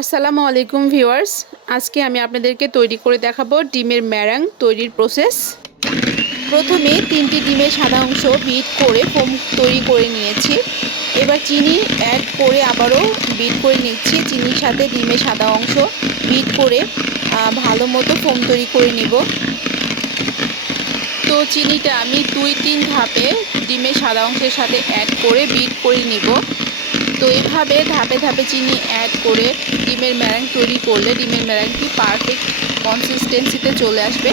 আসসালামু আলাইকুম ভিউয়ার্স। আজকে আমি আপনাদেরকে তৈরি করে দেখাবো ডিমের ম্যারাং তৈরির প্রসেস। প্রথমে তিনটি ডিমের সাদা অংশ বিট করে ফোম তৈরি করে নিয়েছি। এবার চিনি অ্যাড করে আবারও বিট করে নিচ্ছি। চিনির সাথে ডিমের সাদা অংশ বিট করে ভালো মতো ফোম তৈরি করে নিব। তো চিনিটা আমি দুই তিন ধাপে ডিমের সাদা অংশের সাথে অ্যাড করে বিট করে নিব। তো এভাবে ধাপে ধাপে চিনি অ্যাড করে ডিমের ম্যারাং তৈরি করলে ডিমের ম্যারাংটি পারফেক্ট কনসিস্টেন্সিতে চলে আসবে।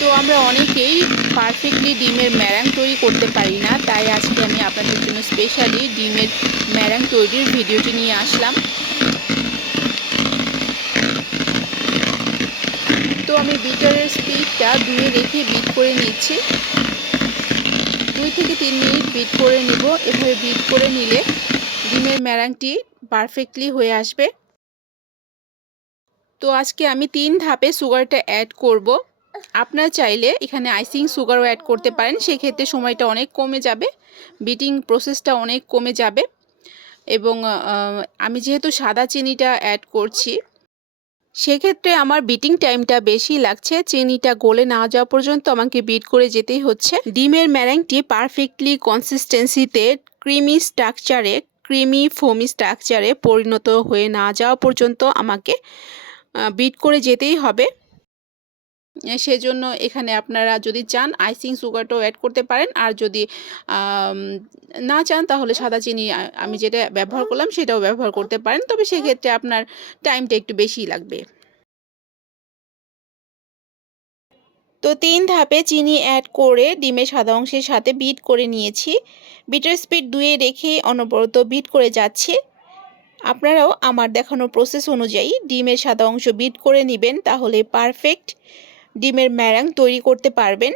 তো আমরা অনেকেই পারফেক্টলি ডিমের ম্যারাং তৈরি করতে পারি না, তাই আজকে আমি আপনাদের জন্য স্পেশালি ডিমের ম্যারাং তৈরির ভিডিওটি নিয়ে আসলাম। তো আমি বিটারের স্পিডটা দুয়ে রেখে বিট করে নিচ্ছি। দুই থেকে তিন মিনিট বিট করে নিব। এভাবে বিট করে নিলে ডিমের ম্যারাংটি পারফেক্টলি হয়ে আসবে। তো আজকে আমি তিন ধাপে সুগারটা অ্যাড করব। আপনারা চাইলে এখানে আইসিং সুগারও অ্যাড করতে পারেন, সেক্ষেত্রে সময়টা অনেক কমে যাবে বিটিং প্রসেসটা অনেক কমে যাবে। এবং আমি যেহেতু সাদা চিনিটা অ্যাড করছি, সেক্ষেত্রে আমার বিটিং টাইমটা বেশি লাগছে, চিনিটা গলে না যাওয়া পর্যন্ত আমাকে বিট করে যেতেই হচ্ছে। ডিমের ম্যারাংটি পারফেক্টলি কনসিস্টেন্সিতে ক্রিমি স্ট্রাকচারে ক্রিমি ফোমি স্ট্রাকচারে পরিণত হয়ে না যাওয়া পর্যন্ত আমাকে বিট করে যেতেই হবে। সেজন্য এখানে আপনারা যদি চান আইসিং সুগারটাও অ্যাড করতে পারেন। আর যদি না চান, তাহলে সাদা চিনি আমি যেটা ব্যবহার করলাম, সেটাও ব্যবহার করতে পারেন। তবে সেক্ষেত্রে আপনার টাইমটা একটু বেশি লাগবে। তো তিন ধাপে চিনি অ্যাড করে ডিমের সাদা অংশের সাথে বিট করে নিয়েছি। বিটের স্পিড দুয়ে রেখে অনবরত বিট করে যাচ্ছি। আপনারাও আমার দেখানো প্রসেস অনুযায়ী ডিমের সাদা অংশ বিট করে নেবেন, তাহলে পারফেক্ট ডিমের ম্যারাং তৈরি করতে পারবেন।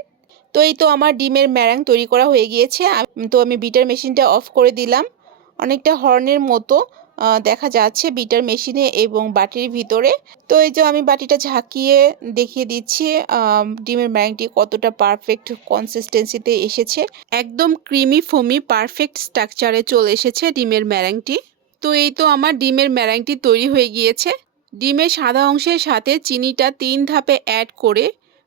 তো এই তো আমার ডিমের ম্যারাং তৈরি করা হয়ে গিয়েছে। তো আমি বিটার মেশিনটা অফ করে দিলাম। অনেকটা হর্নের মতো। দেখা যাচ্ছে বিটার মেশিনে এবং বাটির ভিতরে। তো এই যে আমি বাটিটা ঝাঁকিয়ে দেখিয়ে দিচ্ছি ডিমের ম্যারাংটি কতটা পারফেক্ট কনসিস্টেন্সিতে এসেছে। একদম ক্রিমি ফোমি পারফেক্ট স্ট্রাকচারে চলে এসেছে ডিমের ম্যারাংটি। তো এই তো আমার ডিমের ম্যারাংটি তৈরি হয়ে গিয়েছে। ডিমের সাদা অংশের সাথে চিনিটা তিন ধাপে অ্যাড করে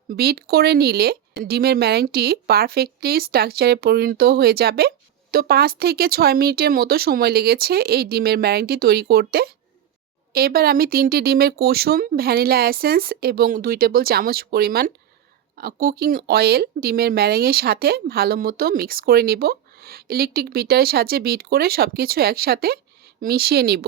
বিট করে নিলে ডিমের ম্যারাংটি পারফেক্টলি স্ট্রাকচারে পরিণত হয়ে যাবে। তো পাঁচ থেকে ছয় মিনিটের মতো সময় লেগেছে এই ডিমের ম্যারেংটি তৈরি করতে। এবার আমি তিনটি ডিমের কুসুম, ভ্যানিলা অ্যাসেন্স এবং দুই টেবিল চামচ পরিমাণ কুকিং অয়েল ডিমের ম্যারেংয়ের সাথে ভালো মতো মিক্স করে নিব। ইলেকট্রিক বিটারের সাহায্যে বিট করে সব কিছু একসাথে মিশিয়ে নিব।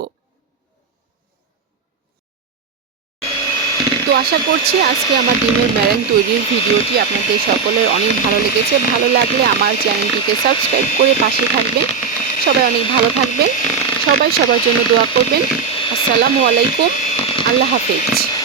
তো আশা করছি আজকে আমার ডিমের ম্যারেন তৈরির ভিডিওটি আপনাদের সকলের অনেক ভালো লেগেছে। ভালো লাগলে আমার চ্যানেলটিকে সাবস্ক্রাইব করে পাশে থাকবেন। সবাই অনেক ভালো থাকবেন। সবাই সবার জন্য দোয়া করবেন। আসসালামু আলাইকুম। আল্লাহ হাফেজ।